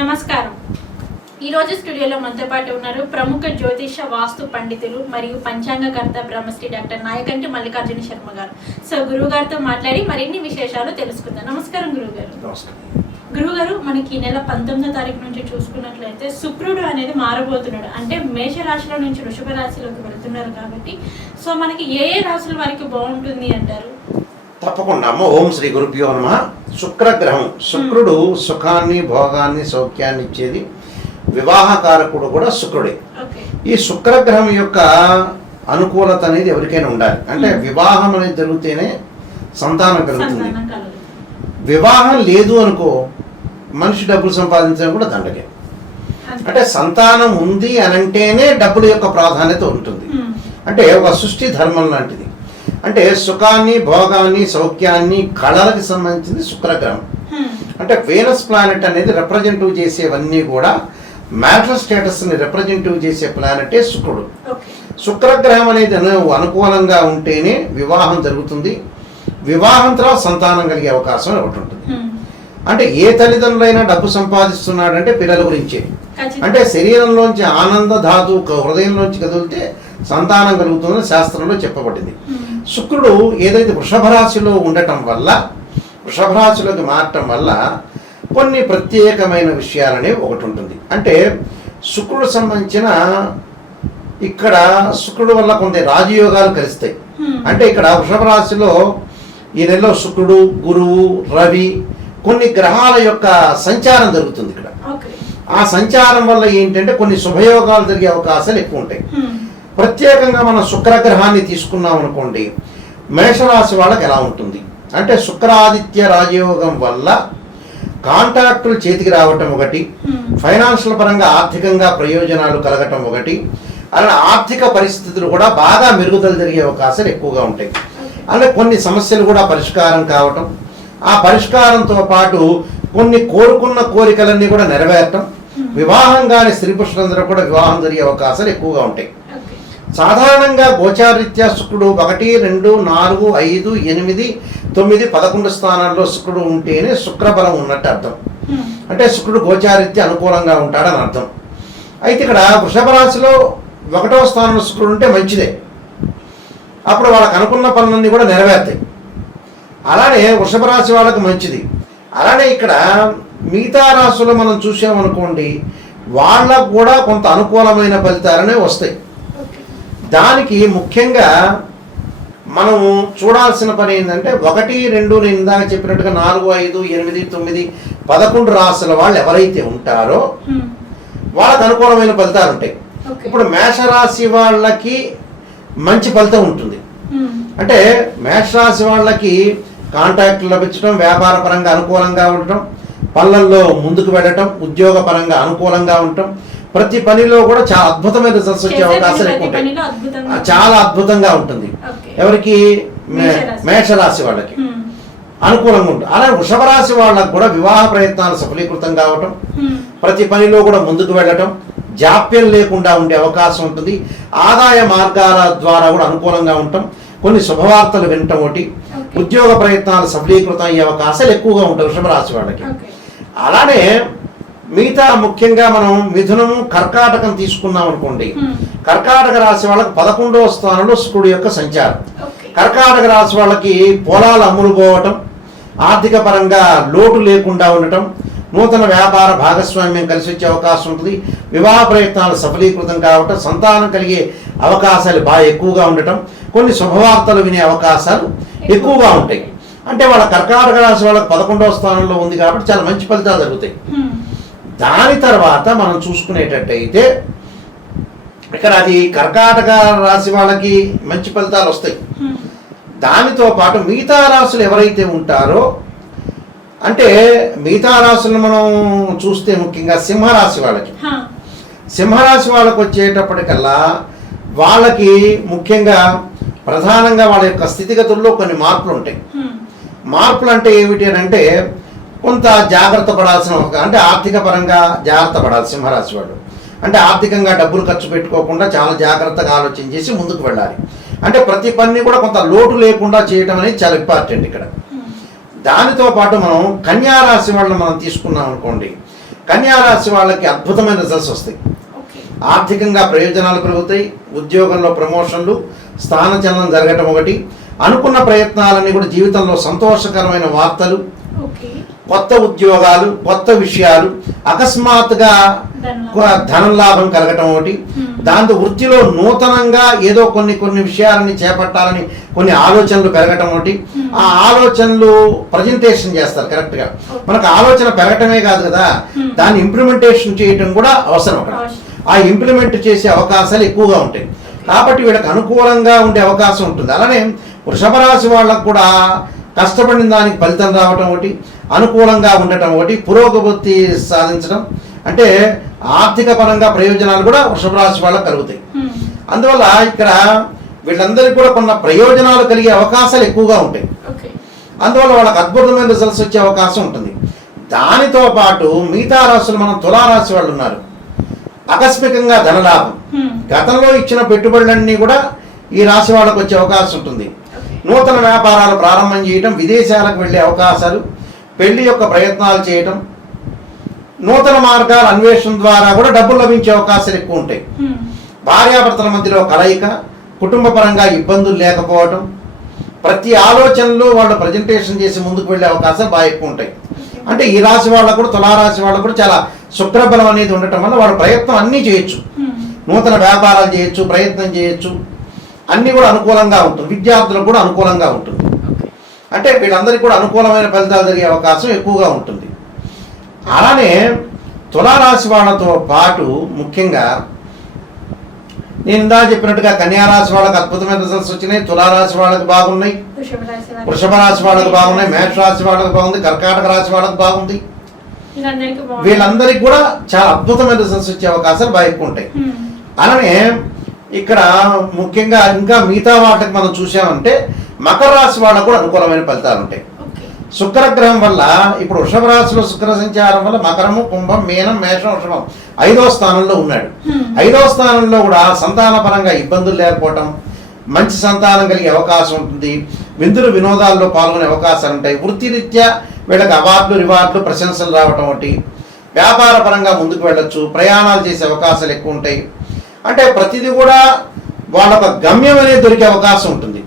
నమస్కారం. ఈరోజు స్టూడియోలో మనతో పాటు ఉన్నారు ప్రముఖ జ్యోతిష వాస్తు పండితులు మరియు పంచాంగకర్త బ్రహ్మశ్రీ డాక్టర్ నాయకంటి మల్లికార్జున శర్మ గారు. సో గురువు గారితో మాట్లాడి మరిన్ని విశేషాలు తెలుసుకుందాం. నమస్కారం గురువు గారు. గురువు గారు, మనకి ఈ నెల 19వ తారీఖు నుంచి చూసుకున్నట్లయితే శుక్రుడు అనేది మారబోతున్నాడు. అంటే మేషరాశిలో నుంచి వృషభ రాశిలోకి వెళ్తున్నారు కాబట్టి సో మనకి ఏ రాశుల వారికి బాగుంటుంది అంటారు? తప్పకుండా అమ్మ. ఓం శ్రీ గురుభ్యో నమః. శుక్రగ్రహం, శుక్రుడు సుఖాన్ని భోగాన్ని సౌఖ్యాన్ని ఇచ్చేది. వివాహకారకుడు కూడా శుక్రుడే. ఈ శుక్రగ్రహం యొక్క అనుకూలత అనేది ఎవరికైనా ఉండాలి. అంటే వివాహం అనేది జరిగితేనే సంతానం కలుగుతుంది. వివాహం లేదు అనుకో మనిషి డబ్బులు సంపాదించడం కూడా దండగే. అంటే సంతానం ఉంది అనంటేనే డబ్బుల యొక్క ప్రాధాన్యత ఉంటుంది. అంటే ఒక సృష్టి ధర్మం లాంటిది. అంటే సుఖాన్ని భోగాన్ని సౌఖ్యాన్ని కళలకు సంబంధించింది శుక్రగ్రహం. అంటే వీనస్ ప్లానెట్ అనేది రిప్రజెంటివ్ చేసేవన్నీ కూడా మ్యాటర్ స్టేటస్ని రిప్రజెంటివ్ చేసే ప్లానెటే శుక్రుడు. శుక్రగ్రహం అనేది అనుకూలంగా ఉంటేనే వివాహం జరుగుతుంది. వివాహం తర్వాత సంతానం కలిగే అవకాశం ఒకటి ఉంటుంది. అంటే ఏ తల్లిదండ్రులైనా డబ్బు సంపాదిస్తున్నాడంటే పిల్లల గురించే. అంటే శరీరంలోంచి ఆనంద ధాతు హృదయంలోంచి కదిలితే సంతానం కలుగుతుందని శాస్త్రంలో చెప్పబడింది. శుక్రుడు ఏదైతే వృషభ రాశిలో ఉండటం వల్ల, వృషభ రాశిలోకి మారటం వల్ల కొన్ని ప్రత్యేకమైన విషయాలనేవి ఒకటి ఉంటుంది. అంటే శుక్రుడు సంబంధించిన ఇక్కడ శుక్రుడు వల్ల కొన్ని రాజయోగాలు కలుస్తాయి. అంటే ఇక్కడ వృషభ రాశిలో ఈ నెలలో శుక్రుడు, గురువు, రవి కొన్ని గ్రహాల యొక్క సంచారం జరుగుతుంది. ఇక్కడ ఆ సంచారం వల్ల ఏంటంటే కొన్ని శుభయోగాలు జరిగే అవకాశాలు ఎక్కువ ఉంటాయి. ప్రత్యేకంగా మనం శుక్రగ్రహాన్ని తీసుకున్నాం అనుకోండి, మేషరాశి వాళ్ళకి ఎలా ఉంటుంది అంటే శుక్రాదిత్య రాజయోగం వల్ల కాంట్రాక్టులు చేతికి రావటం ఒకటి, ఫైనాన్షియల్ పరంగా ఆర్థికంగా ప్రయోజనాలు కలగటం ఒకటి, అలానే ఆర్థిక పరిస్థితులు కూడా బాగా మెరుగుదల జరిగే అవకాశాలు ఎక్కువగా ఉంటాయి. అలాగే కొన్ని సమస్యలు కూడా పరిష్కారం కావటం, ఆ పరిష్కారంతో పాటు కొన్ని కోరుకున్న కోరికలన్నీ కూడా నెరవేరటం, వివాహం కాని స్త్రీ పురుషులందరూ కూడా వివాహం జరిగే అవకాశాలు ఎక్కువగా ఉంటాయి. సాధారణంగా గోచారీత్యా శుక్రుడు 1, 2, 4, 5, 8, 9, 11 స్థానాల్లో శుక్రుడు ఉంటేనే శుక్రబలం ఉన్నట్టు అర్థం. అంటే శుక్రుడు గోచారీత్యా అనుకూలంగా ఉంటాడని అర్థం. అయితే ఇక్కడ వృషభ రాశిలో 1వ స్థానంలో శుక్రుడు ఉంటే మంచిదే. అప్పుడు వాళ్ళకి అనుకున్న పనులన్నీ కూడా నెరవేరుతాయి. అలానే వృషభ రాశి వాళ్ళకి మంచిది. అలానే ఇక్కడ మిగతా రాశులు మనం చూసామనుకోండి, వాళ్ళకు కూడా కొంత అనుకూలమైన ఫలితాలనే వస్తాయి. దానికి ముఖ్యంగా మనం చూడాల్సిన పని ఏంటంటే 1, 2 నేను ఇందాక చెప్పినట్టుగా 4, 5, 8, 9, 11 రాశుల వాళ్ళు ఎవరైతే ఉంటారో వాళ్ళకి అనుకూలమైన ఫలితాలు ఉంటాయి. ఇప్పుడు మేషరాశి వాళ్ళకి మంచి ఫలితం ఉంటుంది. అంటే మేషరాశి వాళ్ళకి కాంట్రాక్ట్లు లభించడం, వ్యాపార పరంగా అనుకూలంగా ఉండటం, పనులలో ముందుకు వెళ్ళటం, ఉద్యోగ పరంగా అనుకూలంగా ఉండటం, ప్రతి పనిలో కూడా చాలా అద్భుతమైన రిజల్ట్స్ వచ్చే అవకాశాలు ఎక్కువ ఉంటాయి. చాలా అద్భుతంగా ఉంటుంది. ఎవరికి? మేషరాశి వాళ్ళకి అనుకూలంగా ఉంటుంది. అలాగే వృషభ రాశి వాళ్ళకు కూడా వివాహ ప్రయత్నాలు సఫలీకృతం కావటం, ప్రతి పనిలో కూడా ముందుకు వెళ్ళటం, జాప్యం లేకుండా ఉండే అవకాశం ఉంటుంది. ఆదాయ మార్గాల ద్వారా కూడా అనుకూలంగా ఉండటం, కొన్ని శుభవార్తలు వినటం ఒకటి, ఉద్యోగ ప్రయత్నాలు సఫలీకృతం అయ్యే అవకాశాలు ఎక్కువగా ఉంటాయి వృషభ రాశి వాళ్ళకి. అలానే మిగతా ముఖ్యంగా మనం మిథునము, కర్కాటకం తీసుకున్నాం అనుకోండి, కర్కాటక రాశి వాళ్ళకి 11వ స్థానంలో శుక్రుడు యొక్క సంచారం. కర్కాటక రాశి వాళ్ళకి పొలాలు అమ్ములు పోవటం, ఆర్థిక పరంగా లోటు లేకుండా ఉండటం, నూతన వ్యాపార భాగస్వామ్యం కలిసి వచ్చే అవకాశం ఉంటుంది, వివాహ ప్రయత్నాలు సఫలీకృతం కావటం, సంతానం కలిగే అవకాశాలు బాగా ఎక్కువగా ఉండటం, కొన్ని శుభవార్తలు వినే అవకాశాలు ఎక్కువగా ఉంటాయి. అంటే వాళ్ళ కర్కాటక రాశి వాళ్ళకి 11వ స్థానంలో ఉంది కాబట్టి చాలా మంచి ఫలితాలు జరుగుతాయి. దాని తర్వాత మనం చూసుకునేటట్టయితే ఇక్కడ అది కర్కాటక రాశి వాళ్ళకి మంచి ఫలితాలు వస్తాయి. దానితో పాటు మిగతా రాశులు ఎవరైతే ఉంటారో, అంటే మిగతా రాశులను మనం చూస్తే ముఖ్యంగా సింహరాశి వాళ్ళకి, సింహరాశి వాళ్ళకి వచ్చేటప్పటికల్లా వాళ్ళకి ముఖ్యంగా ప్రధానంగా వాళ్ళ యొక్క స్థితిగతుల్లో కొన్ని మార్పులు ఉంటాయి. మార్పులు అంటే ఏమిటి అని అంటే కొంత జాగ్రత్త పడాల్సిన, అంటే ఆర్థిక పరంగా జాగ్రత్త పడాలి సింహరాశి వాళ్ళు. అంటే ఆర్థికంగా డబ్బులు ఖర్చు పెట్టుకోకుండా చాలా జాగ్రత్తగా ఆలోచన చేసి ముందుకు వెళ్ళాలి. అంటే ప్రతి పని కూడా కొంత లోటు లేకుండా చేయడం అనేది చాలా ఇంపార్టెంట్ ఇక్కడ. దానితో పాటు మనం కన్యా రాశి వాళ్ళని మనం తీసుకున్నాం అనుకోండి, కన్యా రాశి వాళ్ళకి అద్భుతమైన రిజల్ట్స్ వస్తాయి. ఆర్థికంగా ప్రయోజనాలు కలుగుతాయి, ఉద్యోగంలో ప్రమోషన్లు, స్థానచలనం జరగటం ఒకటి, అనుకున్న ప్రయత్నాలన్నీ కూడా జీవితంలో సంతోషకరమైన వార్తలు, కొత్త ఉద్యోగాలు, కొత్త విషయాలు, అకస్మాత్తుగా ధనం లాభం కలగటం ఒకటి, దాంతో వృత్తిలో నూతనంగా ఏదో కొన్ని విషయాలని చేపట్టాలని కొన్ని ఆలోచనలు పెరగటం ఒకటి, ఆ ఆలోచనలు ప్రజెంటేషన్ చేస్తారు కరెక్ట్గా. మనకు ఆలోచన పెరగటమే కాదు కదా, దాన్ని ఇంప్లిమెంటేషన్ చేయటం కూడా అవసరం. అక్కడ ఆ ఇంప్లిమెంట్ చేసే అవకాశాలు ఎక్కువగా ఉంటాయి కాబట్టి వీళ్ళకి అనుకూలంగా ఉండే అవకాశం ఉంటుంది. అలానే వృషభ రాశి వాళ్ళకు కూడా కష్టపడిన దానికి ఫలితం రావటం ఒకటి, అనుకూలంగా ఉండటం ఒకటి, పురోగతి సాధించడం, అంటే ఆర్థిక పరంగా ప్రయోజనాలు కూడా వృషభ రాశి వాళ్ళకు కలుగుతాయి. అందువల్ల ఇక్కడ వీళ్ళందరికీ కూడా కొన్ని ప్రయోజనాలు కలిగే అవకాశాలు ఎక్కువగా ఉంటాయి. అందువల్ల వాళ్ళకి అద్భుతమైన రిజల్ట్స్ వచ్చే అవకాశం ఉంటుంది. దానితో పాటు మిగతా రాశులు, మనం తులారాశి వాళ్ళు ఉన్నారు, ఆకస్మికంగా ధనలాభం, గతంలో ఇచ్చిన పెట్టుబడులన్నీ కూడా ఈ రాశి వాళ్ళకు వచ్చే అవకాశం ఉంటుంది. నూతన వ్యాపారాలు ప్రారంభం చేయటం, విదేశాలకు వెళ్ళే అవకాశాలు, పెళ్లి యొక్క ప్రయత్నాలు చేయటం, నూతన మార్గాల అన్వేషణ ద్వారా కూడా డబ్బులు లభించే అవకాశాలు ఎక్కువ ఉంటాయి. భార్యాభర్తల మధ్యలో కలయిక, కుటుంబ పరంగా ఇబ్బందులు లేకపోవటం, ప్రతి ఆలోచనలో వాళ్ళు ప్రజెంటేషన్ చేసి ముందుకు వెళ్ళే అవకాశాలు బాగా ఎక్కువ ఉంటాయి. అంటే ఈ రాశి వాళ్ళకు కూడా, తులారాశి వాళ్ళకు కూడా చాలా శుక్రబలం అనేది ఉండటం వల్ల వాళ్ళ ప్రయత్నం అన్నీ చేయొచ్చు, నూతన వ్యాపారాలు చేయొచ్చు, ప్రయత్నం చేయొచ్చు, అన్నీ కూడా అనుకూలంగా ఉంటుంది. విద్యార్థులకు కూడా అనుకూలంగా ఉంటుంది. అంటే వీళ్ళందరికీ కూడా అనుకూలమైన ఫలితాలు జరిగే అవకాశం ఎక్కువగా ఉంటుంది. అలానే తులారాశి వాళ్ళతో పాటు ముఖ్యంగా నేను ఇందా చెప్పినట్టుగా కన్యారాశి వాళ్ళకి అద్భుతమైన రిజల్ట్స్ వచ్చినాయి, తులారాశి వాళ్ళకి బాగున్నాయి, వృషభ రాశి వాళ్ళకి బాగున్నాయి, మేష రాశి వాళ్ళకి బాగుంది, కర్కాటక రాశి వాళ్ళకి బాగుంది. వీళ్ళందరికీ కూడా చాలా అద్భుతమైన రిజల్ట్స్ వచ్చే అవకాశాలు బాగా ఎక్కువ ఉంటాయి. అలానే ఇక్కడ ముఖ్యంగా ఇంకా మిగతా వాటికి మనం చూసామంటే మకర రాశి వాళ్ళకు కూడా అనుకూలమైన ఫలితాలు ఉంటాయి. శుక్రగ్రహం వల్ల ఇప్పుడు వృషభ రాశిలో శుక్ర సంచారం వల్ల మకరము, కుంభం, మీనం, మేషం, వృషభం 5వ స్థానంలో ఉన్నాడు. 5వ స్థానంలో కూడా సంతాన పరంగా ఇబ్బందులు లేకపోవటం, మంచి సంతానం కలిగే అవకాశం ఉంటుంది, విందులు వినోదాల్లో పాల్గొనే అవకాశాలు ఉంటాయి. వృత్తిరీత్యా వీళ్ళకి అవార్డులు, రివార్డులు, ప్రశంసలు రావటం ఒకటి, వ్యాపార పరంగా ముందుకు వెళ్ళొచ్చు, ప్రయాణాలు చేసే అవకాశాలు ఎక్కువ ఉంటాయి. అంటే ప్రతిదీ కూడా వాళ్ళొక గమ్యం అనేది దొరికే అవకాశం ఉంటుంది.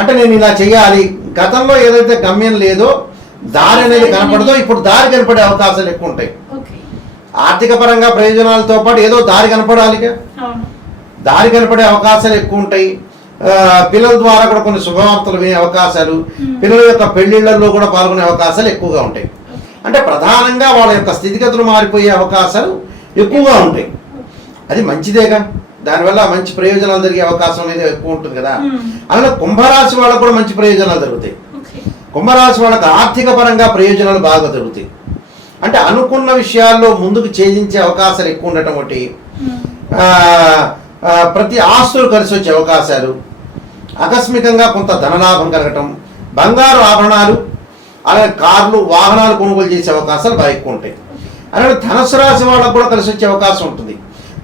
అంటే నేను ఇలా చేయాలి, గతంలో ఏదైతే గమ్యం లేదో, దారి అనేది కనపడదో, ఇప్పుడు దారి కనపడే అవకాశాలు ఎక్కువ ఉంటాయి. ఆర్థిక పరంగా ప్రయోజనాలతో పాటు ఏదో దారి కనపడాలిగా, దారి కనపడే అవకాశాలు ఎక్కువ ఉంటాయి. పిల్లల ద్వారా కూడా కొన్ని శుభవార్తలు వినే అవకాశాలు, పిల్లల యొక్క పెళ్లిళ్లలో కూడా పాల్గొనే అవకాశాలు ఎక్కువగా ఉంటాయి. అంటే ప్రధానంగా వాళ్ళ యొక్క స్థితిగతులు మారిపోయే అవకాశాలు ఎక్కువగా ఉంటాయి. అది మంచిదేగా, దానివల్ల మంచి ప్రయోజనాలు జరిగే అవకాశం అనేది ఎక్కువ ఉంటుంది కదా. అలానే కుంభరాశి వాళ్ళకు కూడా మంచి ప్రయోజనాలు జరుగుతాయి. కుంభరాశి వాళ్ళకి ఆర్థిక పరంగా ప్రయోజనాలు బాగా జరుగుతాయి. అంటే అనుకున్న విషయాల్లో ముందుకు ఛేదించే అవకాశాలు ఎక్కువ ఉండటం ఒకటి, ప్రతి ఆస్తులు కలిసి వచ్చే అవకాశాలు, ఆకస్మికంగా కొంత ధనలాభం కలగటం, బంగారు ఆభరణాలు, అలాగే కార్లు, వాహనాలు కొనుగోలు చేసే అవకాశాలు బాగా ఎక్కువ ఉంటాయి. అలాగే ధనుసు రాశి వాళ్ళకు కూడా కలిసి వచ్చే అవకాశం ఉంటుంది.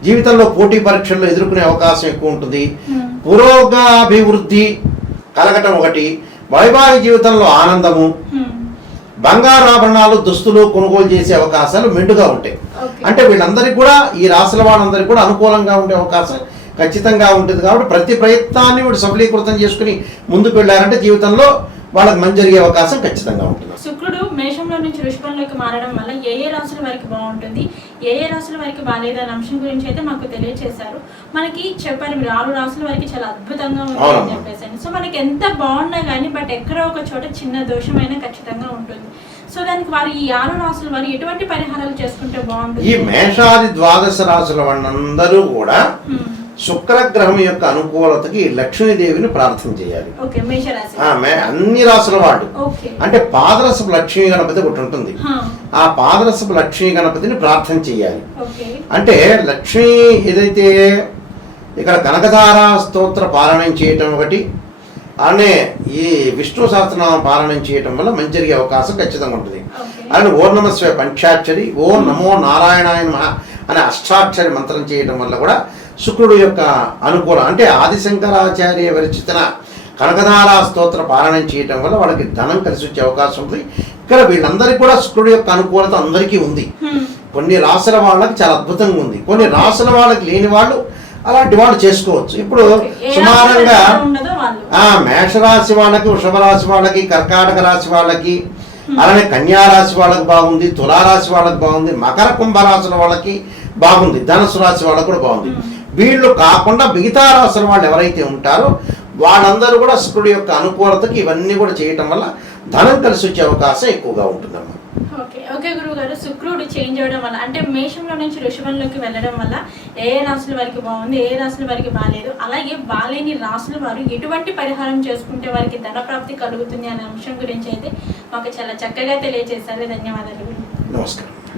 జీవితంలో పోటీ పరీక్షల్లో ఎదుర్కొనే అవకాశం ఎక్కువ ఉంటుంది. పురోగాభివృద్ధి కలగటం ఒకటి, వైవాహిక జీవితంలో ఆనందము, బంగారు ఆభరణాలు, దుస్తులు కొనుగోలు చేసే అవకాశాలు మెండుగా ఉంటాయి. అంటే వీళ్ళందరికీ కూడా, ఈ రాశుల వాళ్ళందరికీ కూడా అనుకూలంగా ఉండే అవకాశం ఖచ్చితంగా ఉంటుంది. కాబట్టి ప్రతి ప్రయత్నాన్ని వీడు సఫలీకృతం చేసుకుని ముందుకు వెళ్ళారంటే జీవితంలో వాళ్ళకి మంచి జరిగే అవకాశం ఖచ్చితంగా ఉంటుంది. శుక్రుడు మేషంలో నుంచి వృషభంలోకి మారడం వల్ల ఏ రాశుల వారికి బాగుంటుంది, ఏ రాశుల వారికి బాగాలేదనే అంశం గురించి అయితే మాకు తెలియజేశారు. మనకి చెప్పారు మీరు 6 రాశుల వారికి చాలా అద్భుతంగా ఉంటుందని చెప్పేసి. సో మనకి ఎంత బాగున్నా కానీ బట్ ఎక్కడో ఒక చోట చిన్న దోషమైనా ఖచ్చితంగా ఉంటుంది. సో దానికి వారు ఈ 6 రాశుల వారు ఎటువంటి పరిహారాలు చేసుకుంటే బాగుంటుంది? ఈ మేషాది ద్వాదశ రాశుల వాళ్ళందరూ కూడా శుక్రగ్రహం యొక్క అనుకూలతకి లక్ష్మీదేవిని ప్రార్థన చేయాలి. అన్ని రాసుల వాడు అంటే పాదరసపు లక్ష్మీ గణపతి ఒకటి ఉంటుంది. ఆ పాదరసపు లక్ష్మీ గణపతిని ప్రార్థన చేయాలి. అంటే లక్ష్మీ ఏదైతే ఇక్కడ కనకధార స్తోత్ర పారాయణం చేయటం ఒకటి, అలానే ఈ విష్ణు సహస్రనామం పారాయణం చేయటం వల్ల మంచి జరిగే అవకాశం ఖచ్చితంగా ఉంటుంది. అలానే ఓం నమః శివాయ పంచాక్షరి, ఓం నమో నారాయణాయ నమః అనే అష్టాక్షరి మంత్రం చేయటం వల్ల కూడా శుక్రుడు యొక్క అనుకూలం, అంటే ఆదిశంకరాచార్య విరచితన కనకధార స్తోత్ర పారాయణం చేయటం వల్ల వాళ్ళకి ధనం కలిసి వచ్చే అవకాశం ఉంది. ఇక్కడ వీళ్ళందరికీ కూడా శుక్రుడు యొక్క అనుకూలత అందరికీ ఉంది. కొన్ని రాసుల వాళ్ళకి చాలా అద్భుతంగా ఉంది, కొన్ని రాసుల వాళ్ళకి లేని వాళ్ళు అలాంటి వాళ్ళు చేసుకోవచ్చు. ఇప్పుడు సుమారంగా మేషరాశి వాళ్ళకి, వృషభ రాశి వాళ్ళకి, కర్కాటక రాశి వాళ్ళకి, అలానే కన్యా రాశి వాళ్ళకి బాగుంది, తులారాశి వాళ్ళకి బాగుంది, మకర కుంభరాశుల వాళ్ళకి బాగుంది, ధనుసు రాశి వాళ్ళకి కూడా బాగుంది. వీళ్ళు కాకుండా మిగతా రాశుల వాళ్ళు ఎవరైతే ఉంటారో వాళ్ళందరూ కూడా శుక్రుడి యొక్క అనుకూలతకి ఇవన్నీ కూడా చేయటం వల్ల ధనం కలిసి వచ్చే అవకాశం ఎక్కువగా ఉంటుందమ్మా. ఓకే గురువు గారు, శుక్రుడు చేంజ్ అవ్వడం వల్ల అంటే మేషంలో నుంచి వృషభంలోకి వెళ్ళడం వల్ల ఏ రాశుల వారికి బాగుంది, ఏ రాశుల వారికి బాగాలేదు, అలాగే బాలేని రాశుల వారు ఎటువంటి పరిహారం చేసుకుంటే వారికి ధన ప్రాప్తి కలుగుతుంది అనే అంశం గురించి అయితే మాకు చాలా చక్కగా తెలియజేశారు. ధన్యవాదాలు. నమస్కారం.